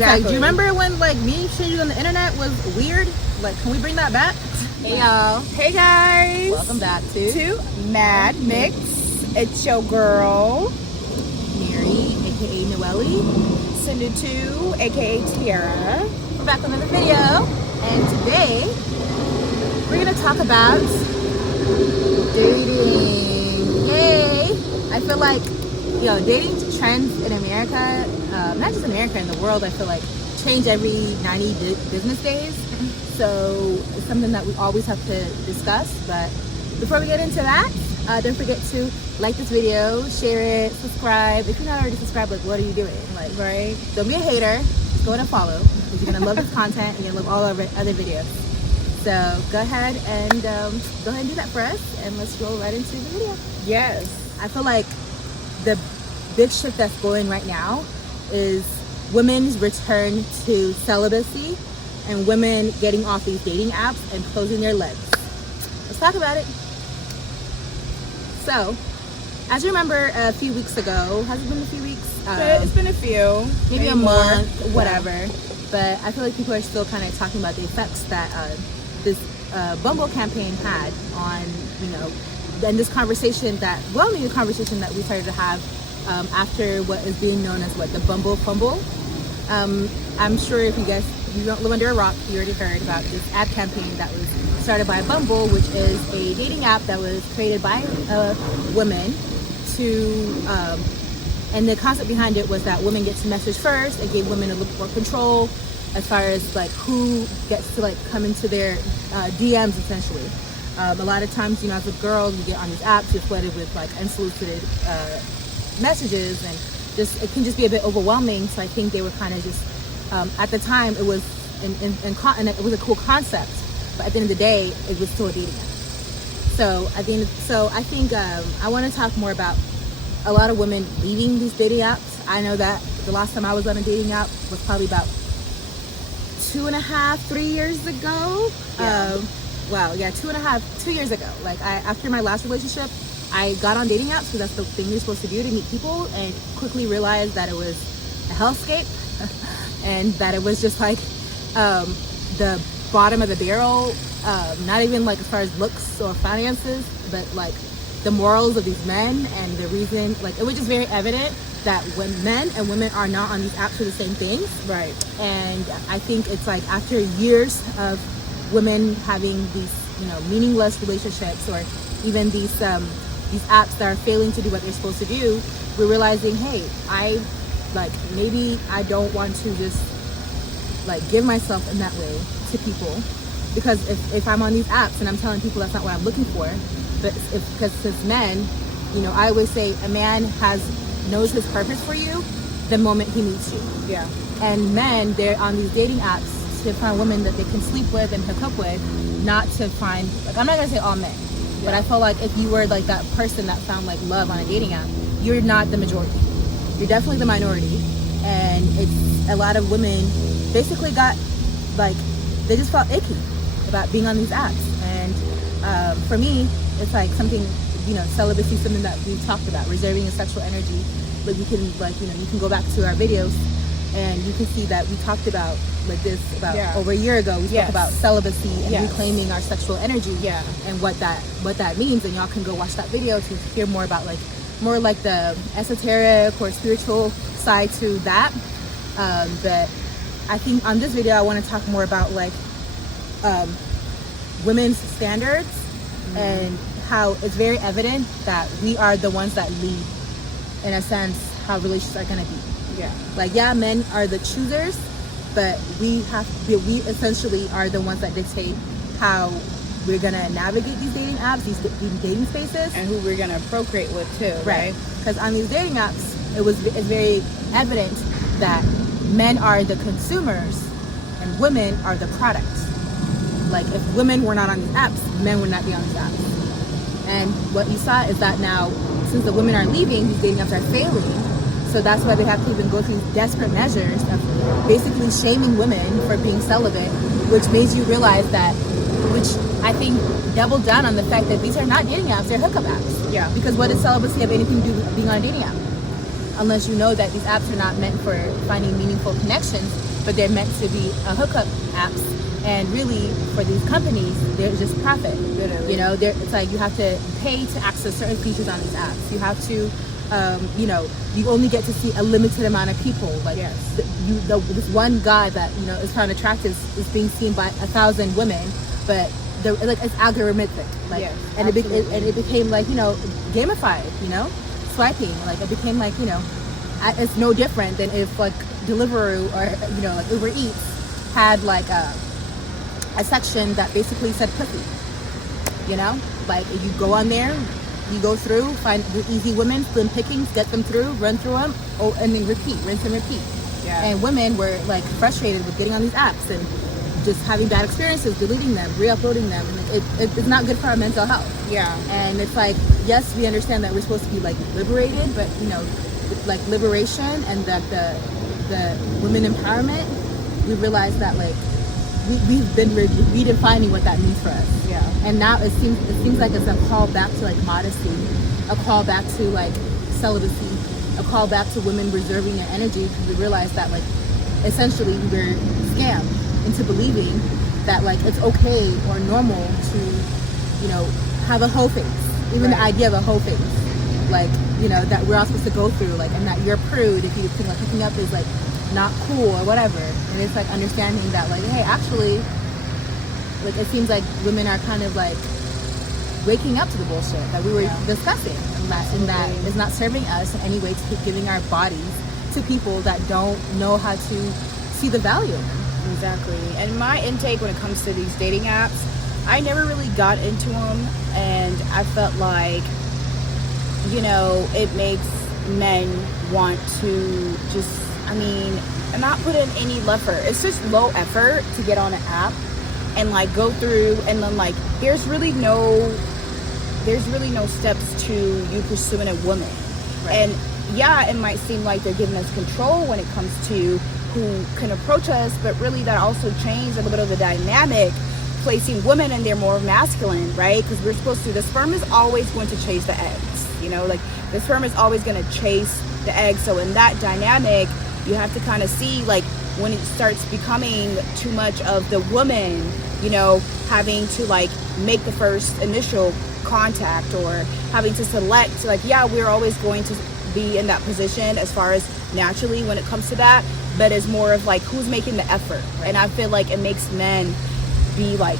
Like, do you remember when like me showing you on the internet was weird? Like, can we bring that back? Hey y'all. Hey guys. Welcome back to Mad Mix. It's your girl, Mary, aka Noelle. Cindy 2, aka Tiara. We're back with another video, and today we're gonna talk about dating. Yay! I feel like, dating trends in America, not just America, in the world, I feel like change every 90 business days. So it's something that we always have to discuss. But before we get into that, don't forget to like this video, share it, subscribe. If you're not already subscribed, like, what are you doing? Like, right? Don't be a hater. Just go and follow, because you're gonna love this content and you'll love all our other videos. So go ahead and do that for us, and let's roll right into the video. Yes. I feel like the big shift that's going right now is women's return to celibacy and women getting off these dating apps and closing their legs. Let's talk about it. So, as you remember, a few weeks ago, has it been a few weeks? It's been a few. Maybe a month, whatever. But I feel like people are still kind of talking about the effects that this Bumble campaign had on, and this conversation that, the conversation that we started to have after what is being known as the Bumble Fumble. I'm sure if you don't live under a rock, you already heard about this ad campaign that was started by Bumble, which is a dating app that was created by women to, and the concept behind it was that women get to message first. It gave women a little more control as far as like who gets to come into their DMs essentially. A lot of times, as a girl, you get on these apps, you're flooded with unsolicited messages, and it can just be a bit overwhelming. So I think they were kind of just at the time it was and it was a cool concept, but at the end of the day it was still a dating app. So I think I want to talk more about a lot of women leaving these dating apps. I know that the last time I was on a dating app was probably about 2.5-3 years ago. Yeah. 2 years ago. After my last relationship, I got on dating apps because that's the thing you're supposed to do to meet people, and quickly realized that it was a hellscape and that it was just the bottom of the barrel, not even as far as looks or finances, but the morals of these men, and the reason it was just very evident that when men and women are not on these apps for the same things. Right. And I think it's after years of women having these meaningless relationships, or even these apps that are failing to do what they're supposed to do, we're realizing, hey, maybe I don't want to just give myself in that way to people, because if I'm on these apps and I'm telling people that's not what I'm looking for, but because since men, I always say a man knows his purpose for you the moment he meets you. Yeah. And men, they're on these dating apps to find women that they can sleep with and hook up with, not to find, I'm not gonna say all men, but I feel like if you were that person that found love on a dating app, you're not the majority. You're definitely the minority. And it's a lot of women basically got they just felt icky about being on these apps. And for me, it's something, celibacy, something that we talked about, reserving your sexual energy. But you can you can go back to our videos and you can see that we talked about over a year ago. We spoke about celibacy and reclaiming our sexual energy, and what that means. And y'all can go watch that video to hear more about more the esoteric or spiritual side to that. But I think on this video I want to talk more about women's standards, and how it's very evident that we are the ones that lead, in a sense, how relationships are going to be. Men are the choosers, but we essentially are the ones that dictate how we're gonna navigate these dating apps, these dating spaces, and who we're gonna procreate with too, right? Because on these dating apps, it's very evident that men are the consumers and women are the products. If women were not on these apps, men would not be on these apps. And what you saw is that now, since the women are leaving, these dating apps are failing. So that's why they have to even go through these desperate measures of basically shaming women for being celibate, which made you realize that, which I think doubled down on the fact that these are not dating apps, they're hookup apps. Yeah. Because what does celibacy have anything to do with being on a dating app? Unless you know that these apps are not meant for finding meaningful connections, but they're meant to be hookup apps. And really, for these companies, they're just profit. Literally. You know, it's like you have to pay to access certain features on these apps. You have to, you know, you only get to see a limited amount of people. Like, yes. This one guy that, you know, is found attractive is being seen by 1,000 women, but like it's algorithmic. Like, yes, and it became like, you know, gamified. You know, swiping. Like it became like, you know, it's no different than if like Deliveroo or, you know, like Uber Eats had like a section that basically said pussy. You know, like you go on there, you go through, find the easy women, slim pickings, get them through, run through them, and then repeat, rinse and repeat. Yeah. And women were like frustrated with getting on these apps and just having bad experiences, deleting them, re-uploading them. And it's not good for our mental health. Yeah. And it's like, yes, we understand that we're supposed to be like liberated, but you know, with, like liberation and that the women empowerment, we realize that like we've been redefining what that means for us. Yeah. And now it seems like it's a call back to like modesty, a call back to like celibacy, a call back to women reserving their energy, because we realize that like essentially we're scammed into believing that like it's okay or normal to, you know, have a whole face. Even the idea of a whole face, like, you know, that we're all supposed to go through, like, and that you're a prude if you think like hooking up is like not cool or whatever. And it's like understanding that like, hey, actually, like it seems like women are kind of like waking up to the bullshit that we were discussing, and that is not serving us in any way to keep giving our bodies to people that don't know how to see the value in them. Exactly. And my intake when it comes to these dating apps, I never really got into them, and I felt like, you know, it makes men want to just, I mean, not put in any effort. It's just low effort to get on an app and like go through, and then like there's really no steps to you pursuing a woman. Right. And yeah, it might seem like they're giving us control when it comes to who can approach us, but really that also changed a little bit of the dynamic, placing women in there more masculine, right? Because we're supposed to, the sperm is always going to chase the eggs, you know, like the sperm is always going to chase the eggs. So in that dynamic, you have to kind of see like when it starts becoming too much of the woman, you know, having to like make the first initial contact or having to select, like, yeah, we're always going to be in that position as far as naturally when it comes to that, but it's more of like who's making the effort. And I feel like it makes men be like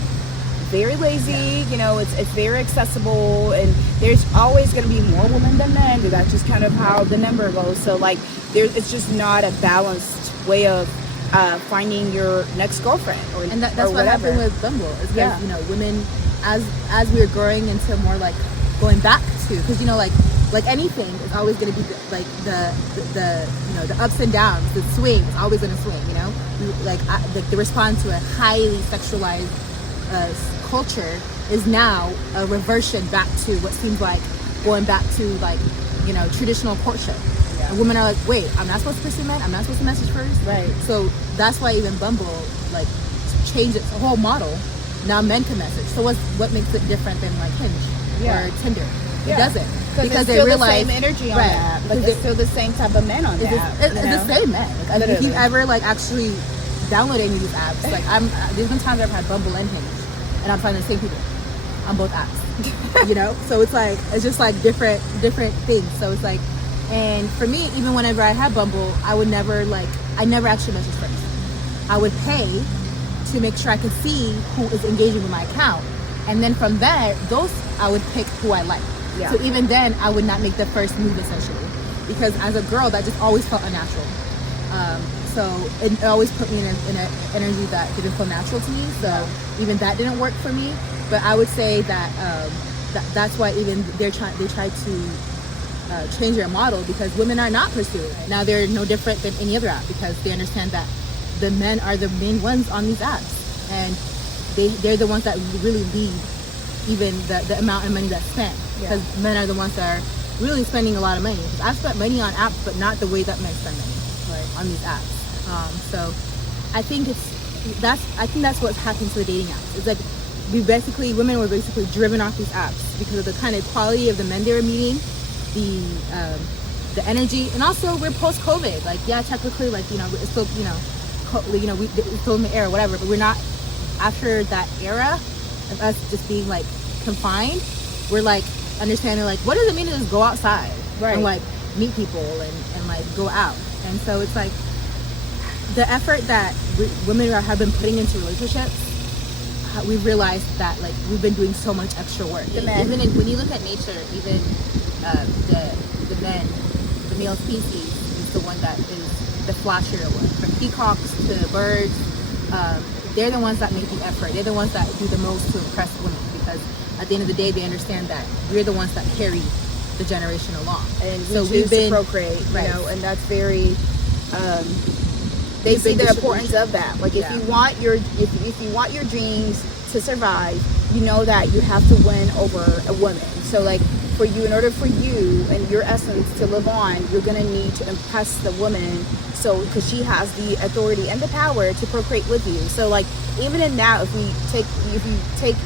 very lazy, you know, it's very accessible, and there's always going to be more women than men. That's just kind of how the number goes. So like it's just not a balanced way of finding your next girlfriend and that's what happened with Bumble is because you know, women as we're growing into more like going back to, because you know, like anything is always going to be the you know, the ups and downs, the swing is always going to swing, you know, the response to a highly sexualized culture is now a reversion back to what seems like going back to like, you know, traditional courtship. And women are like, wait, I'm not supposed to pursue men? I'm not supposed to message first? Right. So that's why even Bumble like changed its whole model. Now men can message. So what makes it different than like Hinge or Tinder? It doesn't. Because they realize the same energy on that. Like it's still the same type of men on that. It's the same men. Like, if you've ever like actually downloaded any of these apps, like there's been times I've had Bumble and Hinge, and I'm finding the same people on both apps. You know, so it's like it's just like different things. So it's like, and for me, even whenever I had Bumble, I never actually message first. I would pay to make sure I could see who is engaging with my account, and then from there, I would pick who I like. Yeah. So even then, I would not make the first move essentially, because as a girl, that just always felt unnatural. So it always put me in an energy that didn't feel natural to me. So even that didn't work for me. But I would say that that's why even they try to change their model, because women are not pursuing. Now they're no different than any other app, because they understand that the men are the main ones on these apps, and they're the ones that really lead even the amount of money that's spent, because men are the ones that are really spending a lot of money. I've spent money on apps, but not the way that men spend money on these apps. So I think that's what's happening to the dating apps. It's like women were basically driven off these apps because of the kind of quality of the men they were meeting, the energy, and also we're post-COVID. Like, yeah, technically, like, you know, it's still, you know, you know, we still in the era, whatever, but we're not, after that era of us just being like confined, we're like understanding like, what does it mean to just go outside and like meet people and like go out? And so it's like the effort that women have been putting into relationships, we realized that like we've been doing so much extra work. Even when you look at nature, even the men, the male species is the one that is the flashier one. From peacocks to birds, they're the ones that make the effort. They're the ones that do the most to impress women, because at the end of the day, they understand that we're the ones that carry the generation along. And so we've been to procreate, you know, and that's very. They see the importance of that. Like if you want your dreams to survive, you know that you have to win over a woman. So like for you, in order for you and your essence to live on, you're gonna need to impress the woman. So because she has the authority and the power to procreate with you. So like even in that, if you take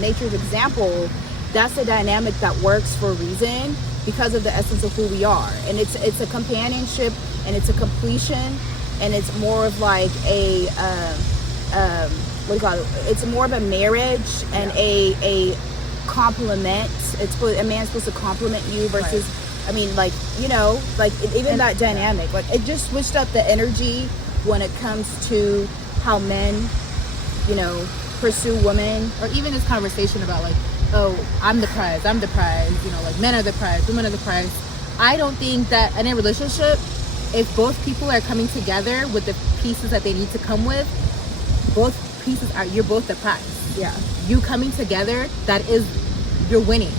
nature's example, that's a dynamic that works for a reason, because of the essence of who we are. And it's a companionship, and it's a completion, and it's more of like a what do you call it? It's more of a marriage and a compliment. A man's supposed to compliment you versus I mean, like, you know, like even that dynamic, like it just switched up the energy when it comes to how men, you know, pursue women. Or even this conversation about like, oh, I'm the prize, you know, like men are the prize, women are the prize. I don't think that in a relationship, if both people are coming together with the pieces that they need to come with, both pieces are, you're both the prize. Yeah. You coming together, that is, you're winning.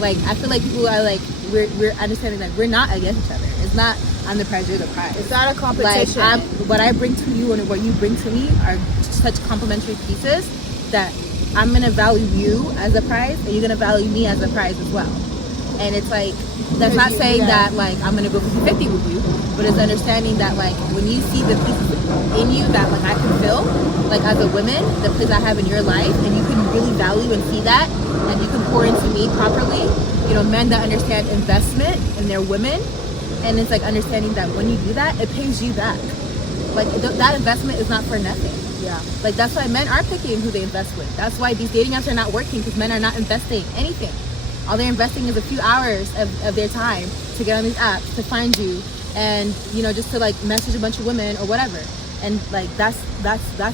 Like, I feel like people are like, we're understanding that we're not against each other. It's not, I'm the prize, you're the prize. It's not a competition. Like, what I bring to you and what you bring to me are such complementary pieces that I'm gonna value you as a prize, and you're gonna value me as a prize as well. And it's like, that's not saying that like I'm gonna go 50-50 with you, but it's understanding that like when you see the pieces in you that like I can feel, like as a woman, the place I have in your life, and you can really value and see that, and you can pour into me properly. You know, men that understand investment in their women, and it's like understanding that when you do that, it pays you back. Like that investment is not for nothing. Yeah. Like that's why men are picking who they invest with. That's why these dating apps are not working, because men are not investing anything. All they're investing is a few hours of their time to get on these apps, to find you, and you know, just to like message a bunch of women or whatever. And like that's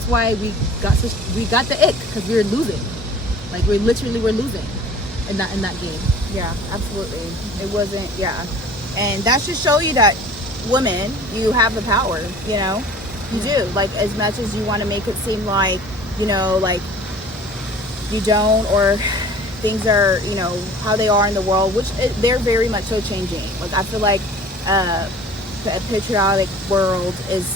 why we got the ick, because we were losing. Like we're losing in that game. Yeah, absolutely. It wasn't. Yeah, and that should show you that women, you have the power. You know, you do. Like as much as you want to make it seem like, you know, like you don't, or things are, you know, how they are in the world, which they're very much so changing. Like I feel like the patriotic world is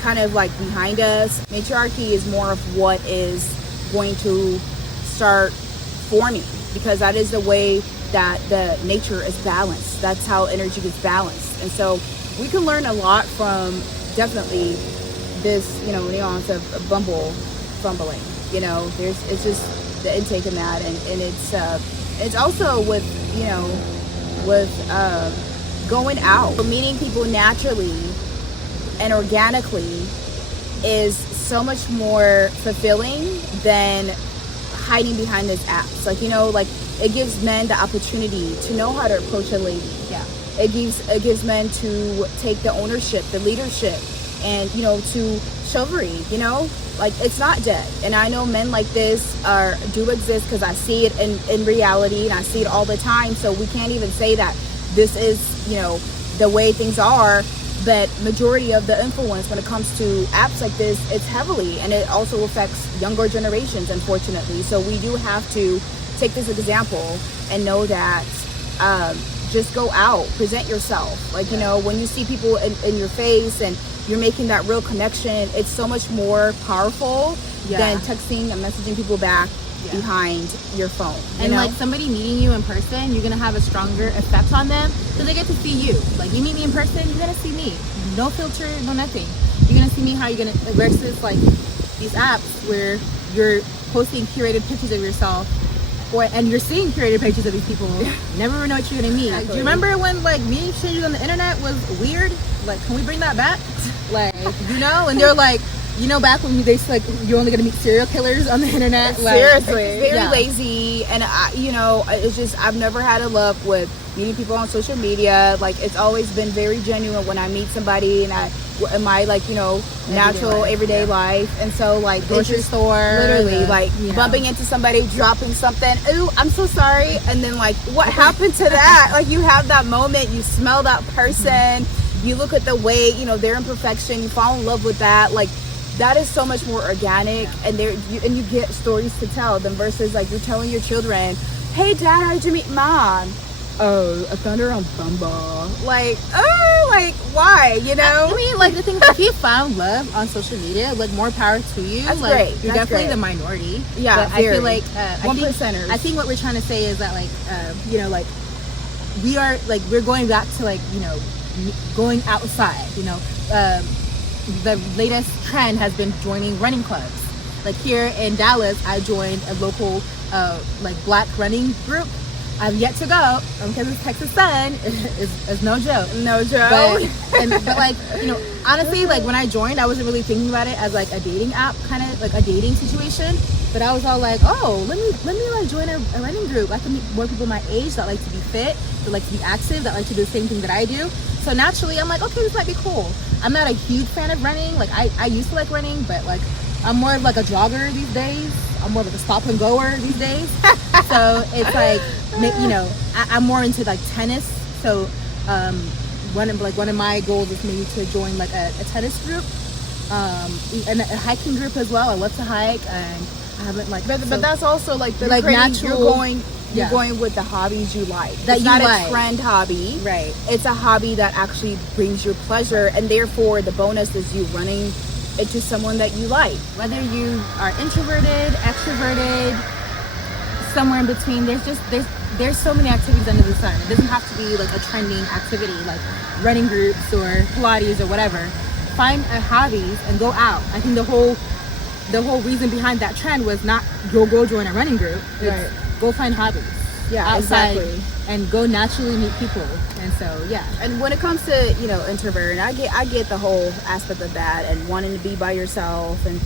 kind of like behind us. Matriarchy is more of what is going to start forming, because that is the way that the nature is balanced. That's how energy is balanced. And so we can learn a lot from definitely this, you know, nuance of fumbling. You know, it's just the intake in that, and it's also with, you know, with going out, meeting people naturally and organically is so much more fulfilling than hiding behind these apps. Like, you know, like it gives men the opportunity to know how to approach a lady. Yeah. It gives men to take the ownership, the leadership, and, you know, to chivalry, you know, like it's not dead. And I know men like this do exist, because I see it in reality, and I see it all the time. So we can't even say that this is, you know, the way things are. But majority of the influence when it comes to apps like this, it's heavily, and it also affects younger generations, unfortunately. So we do have to take this example and know that just go out, present yourself. Like, you know, when you see people in your face and you're making that real connection, it's so much more powerful than texting and messaging people back behind your phone. And like somebody meeting you in person, you're gonna have a stronger effect on them, because they get to see you. Like you meet me in person, you're gonna see me. No filter, no nothing. You're gonna see me how you're gonna, versus like these apps where you're posting curated pictures of yourself and you're seeing curated pictures of these people. You never know what you're gonna meet. Exactly. Do you remember when like me exchanging on the internet was weird? Like, can we bring that back? Like, you know, and they're like, you know, back when they like you're only gonna meet serial killers on the internet. Like, seriously, it's very lazy, and you know, it's just I've never had a luck with meeting people on social media. Like, it's always been very genuine when I meet somebody, and in my like, you know, natural everyday life. And so like grocery store, literally like bumping into somebody, dropping something, ooh, I'm so sorry, and then like, what happened to that? Like, you have that moment, you smell that person, you look at the way, you know, their imperfection, you fall in love with that. Like, that is so much more organic, and you get stories to tell them versus like you're telling your children, hey dad, how'd you meet mom? Oh, I found her on Bumble. Like, oh, like, why, you know? I mean, like, the thing is, if you found love on social media, like, more power to you. That's like, great. You're That's definitely great. the minority. Yeah, but I feel like, one percenters. I think what we're trying to say is that, like, you know, like, we're going back to, like, you know, going outside, you know. The latest trend has been joining running clubs. Like, here in Dallas, I joined a local, like, black running group. I've yet to go because it's Texas sun. It's no joke. No joke. But like, you know, honestly, like when I joined, I wasn't really thinking about it as like a dating app, kind of like a dating situation. But I was all like, oh, let me like join a running group. I can meet more people my age that like to be fit, that like to be active, that like to do the same thing that I do. So naturally, I'm like, okay, this might be cool. I'm not a huge fan of running. Like I used to like running, but like I'm more of like a jogger these days. I'm more of like a stop and goer these days. So it's like, you know, I'm more into like tennis. So one of my goals is maybe to join like a tennis group, and a hiking group as well. I love to hike, and I haven't like. But that's also like the like natural. You're going with the hobbies you like. That it's you not like. A trend hobby. Right. It's a hobby that actually brings you pleasure, and therefore the bonus is you running into someone that you like. Whether you are introverted, extroverted, somewhere in between, there's so many activities under the sun. It doesn't have to be like a trending activity like running groups or Pilates or whatever. Find a hobbies and go out. I think the whole reason behind that trend was not go join a running group. It's right. Go find hobbies. Yeah, outside, exactly. And go naturally meet people. And so yeah. And when it comes to, you know, introvert, and I get the whole aspect of that and wanting to be by yourself and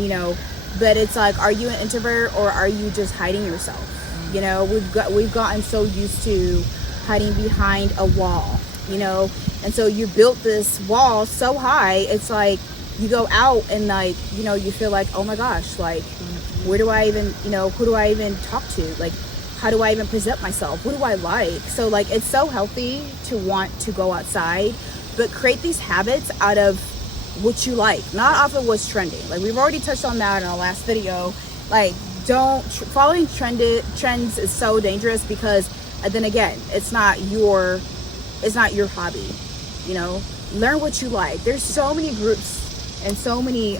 you know, but it's like, are you an introvert or are you just hiding yourself? You know, we've gotten so used to hiding behind a wall, you know, and so you built this wall so high, it's like you go out and like, you know, you feel like, oh my gosh, like where do I even, you know, who do I even talk to? Like, how do I even present myself? What do I like? So like, it's so healthy to want to go outside, but create these habits out of what you like, not off of what's trending. Like, we've already touched on that in our last video. Like, following trends is so dangerous, because then again, it's not your hobby. You know, learn what you like. There's so many groups and so many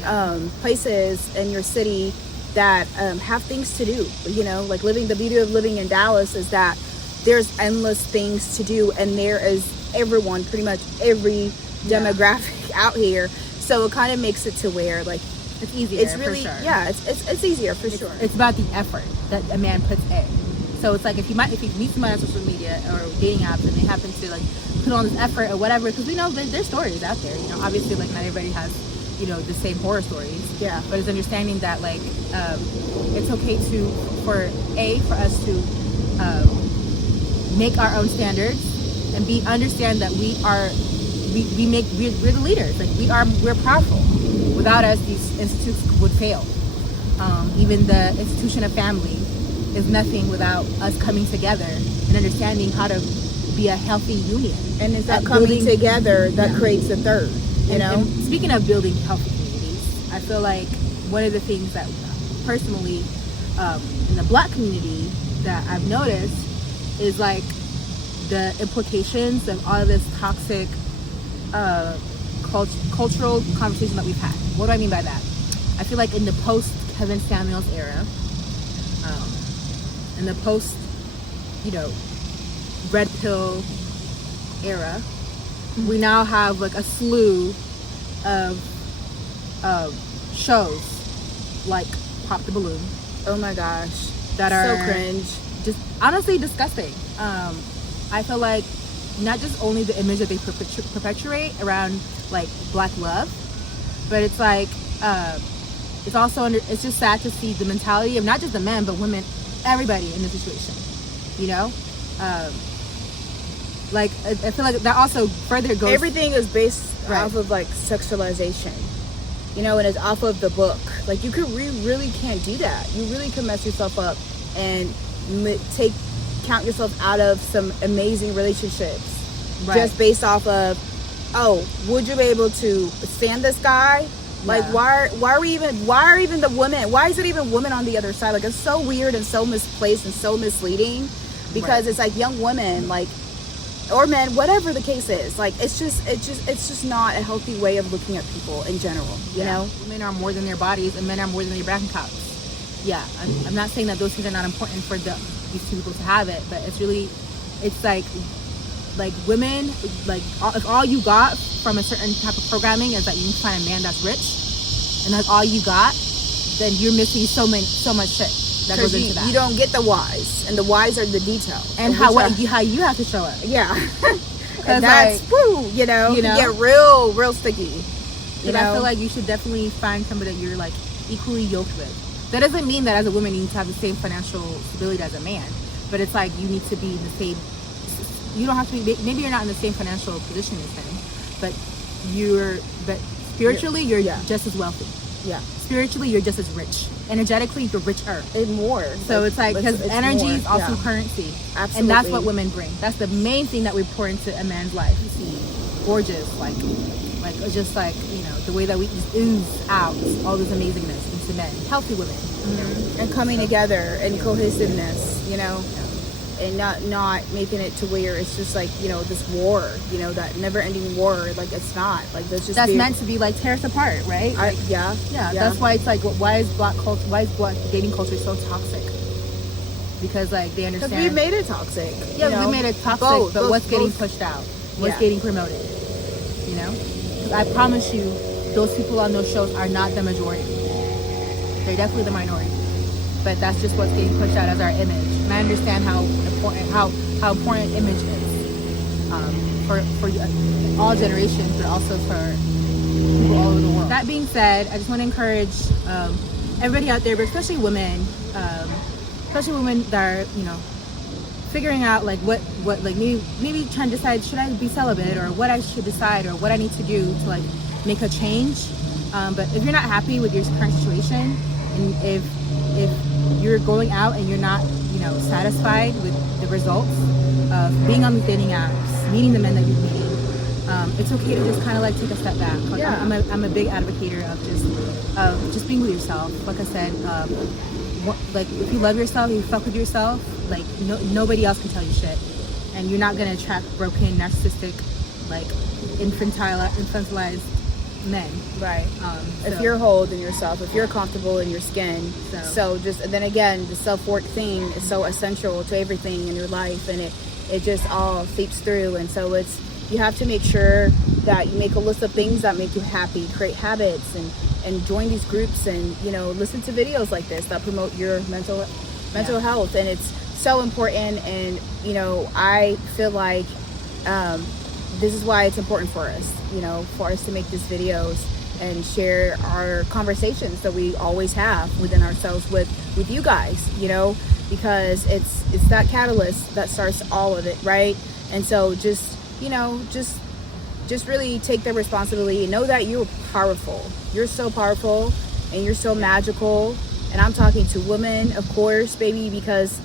places in your city that have things to do. You know, like the beauty of living in Dallas is that there's endless things to do, and there is everyone, pretty much every demographic out here. So it kind of makes it to where like it's easier. It's really, for sure. Yeah, it's easier for sure. It's about the effort that a man puts in. So it's like if you meet somebody on social media or dating apps and they happen to like put on this effort or whatever, because we know there's stories out there. You know, obviously like not everybody has, you know, the same horror stories. Yeah. But it's understanding that like it's okay for us to make our own standards and understand that we're the leaders. Like we're powerful. Without us, these institutes would fail. Even the institution of family is nothing without us coming together and understanding how to be a healthy union. And it's that coming together that creates the third. You know. And speaking of building healthy communities, I feel like one of the things that personally in the Black community that I've noticed is like the implications of all of this toxic cultural conversation that we've had. What do I mean by that? I feel like in the post Kevin Samuels era, in the post, you know, red pill era, we now have like a slew of shows like Pop the Balloon. Oh my gosh, that are so cringe. just honestly disgusting. I feel like not just only the image that they perpetuate around like Black love, but it's like it's also it's just sad to see the mentality of not just the men but women, everybody in this situation, you know. Like I feel like that also further goes, everything is based off of like sexualization, you know, and it's off of the book. Like you could really can't do that. You really can mess yourself up and count yourself out of some amazing relationships just based off of, oh, would you be able to stand this guy? Like why are even the women, why is it even women on the other side? Like it's so weird and so misplaced and so misleading, because it's like young women, like, or men, whatever the case is, like it's just not a healthy way of looking at people in general, you know. Women are more than their bodies and men are more than their bank accounts. I'm not saying that those things are not important for these two people to have it, but it's like women, like if all you got from a certain type of programming is that you can find a man that's rich and that's all you got, then you're missing so much shit that goes into that. You don't get the whys, and the whys are the detail, and how you have to show it. And that's like, you know, get real sticky. And I feel like you should definitely find somebody that you're like equally yoked with. That doesn't mean that as a woman you need to have the same financial stability as a man, but it's like you need to be in the same. You don't have to be. Maybe you're not in the same financial position as him, but spiritually you're just as wealthy. Yeah. Spiritually you're just as rich. Energetically you're richer. And more. So it's like, because energy is also currency. Absolutely. And that's what women bring. That's the main thing that we pour into a man's life. You see, gorgeous, like just like, you know, the way that we just ooze out all this amazingness into men. Healthy women. Mm-hmm. And coming together and cohesiveness, you know. And not making it to where it's just like, you know, this war, you know, that never-ending war. Like it's not like that's meant to be like tear us apart, right? Like, yeah. That's why it's like, why is black dating culture so toxic? Because like they understand. Because we made it toxic. Yeah, we made it toxic. But what's getting pushed out? What's getting promoted? You know, because I promise you, those people on those shows are not the majority. They're definitely the minority. But that's just what's getting pushed out as our image. And I understand how important image is for all generations, but also for people all over the world. That being said, I just want to encourage everybody out there, but especially women that are, you know, figuring out like what like maybe trying to decide, should I be celibate, or what I should decide, or what I need to do to like make a change. But if you're not happy with your current situation, and if you're going out and you're not, you know, satisfied with the results of being on the dating apps, meeting the men that you're meeting, it's okay to just kind of like take a step back. Like, I'm a big advocate of just being with yourself. Like I said, like if you love yourself, you fuck with yourself, like nobody else can tell you shit, and you're not gonna attract broken, narcissistic, like infantilized men. Right. If you're whole in yourself, if you're comfortable in your skin, so just, and then again, the self-work thing is so essential to everything in your life, and it just all seeps through. And so you have to make sure that you make a list of things that make you happy, create habits, and join these groups, and, you know, listen to videos like this that promote your mental health. And it's so important. And, you know, I feel like this is why it's important for us, you know, for us to make these videos and share our conversations that we always have within ourselves with you guys, you know, because it's that catalyst that starts all of it, right? And so just, you know, just really take the responsibility and know that you're powerful. You're so powerful and you're so magical. And I'm talking to women, of course, baby, because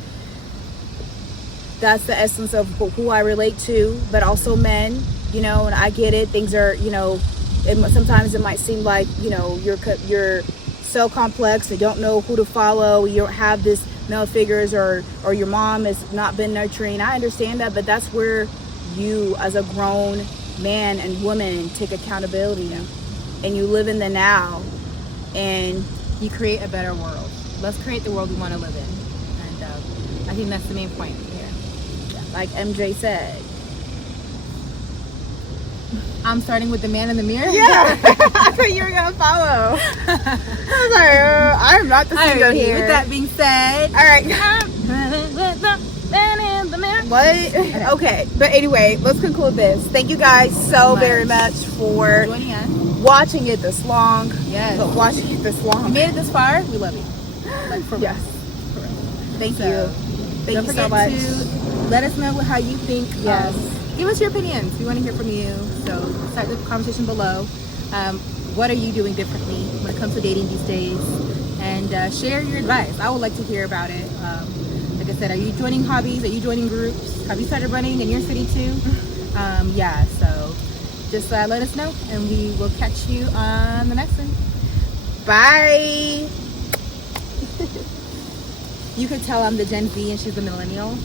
that's the essence of who I relate to, but also men, you know. And I get it. Things are, you know, sometimes it might seem like, you know, you're so complex. You don't know who to follow. You don't have this male figures, or your mom has not been nurturing. I understand that, but that's where you, as a grown man and woman, take accountability, and you live in the now, and you create a better world. Let's create the world we want to live in, and I think that's the main point here. Like MJ said, I'm starting with the man in the mirror. Yeah, I thought you were gonna follow. I was like, I'm not the singer here. With that being said, all right. What? Okay. But anyway, let's conclude this. Thank you guys so very much for joining us, watching it this long. Yes. But watching it this long. You made it this far. We love you. Like, for Yes. real. Thank So, you. Thank don't you forget so much. to let us know how you think. Yes. Give us your opinions. We want to hear from you. So start the conversation below. What are you doing differently when it comes to dating these days? And share your advice. I would like to hear about it. Like I said, are you joining hobbies? Are you joining groups? Have you started running in your city too? Yeah, so just let us know, and we will catch you on the next one. Bye. You could tell I'm the Gen Z and she's the millennial.